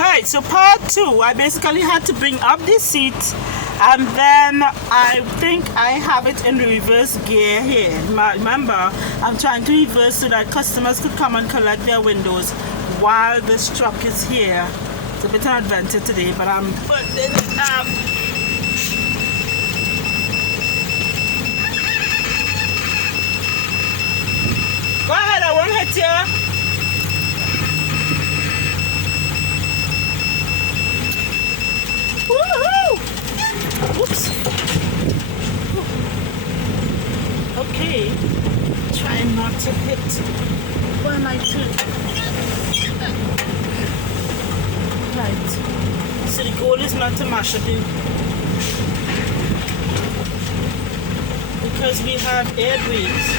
Okay, so part two, I basically had to bring up the seat and then I think I have it in the reverse gear here. Remember, I'm trying to reverse so that customers could come and collect their windows while this truck is here. It's a bit of an adventure today, but I'm putting it up. Go ahead, I won't hit you. Oops. Okay. Try not to hit. What am I doing? Right. So the goal is not to mash up in. Because we have air brakes.